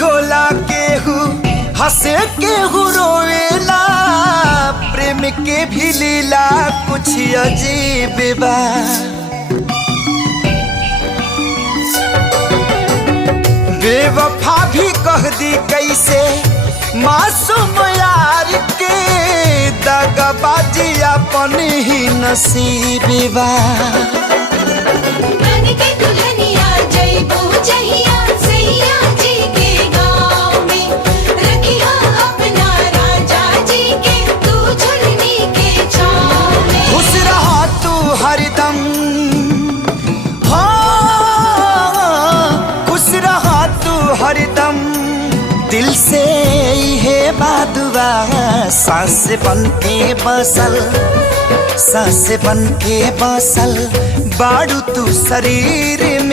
होला केहू हंसे केहू रोवेला, प्रेम के भी लीला कुछ अजीब बा। बेवफा भी कह दी कैसे मासूम यार के, दगाबाजी अपन ही नसीब बा। हरदम हाँ खुश रहा तू हरदम, दिल से है बादुआ। सांस बन के बसल, सांस बन के बसल बाड़ू तू शरीर में।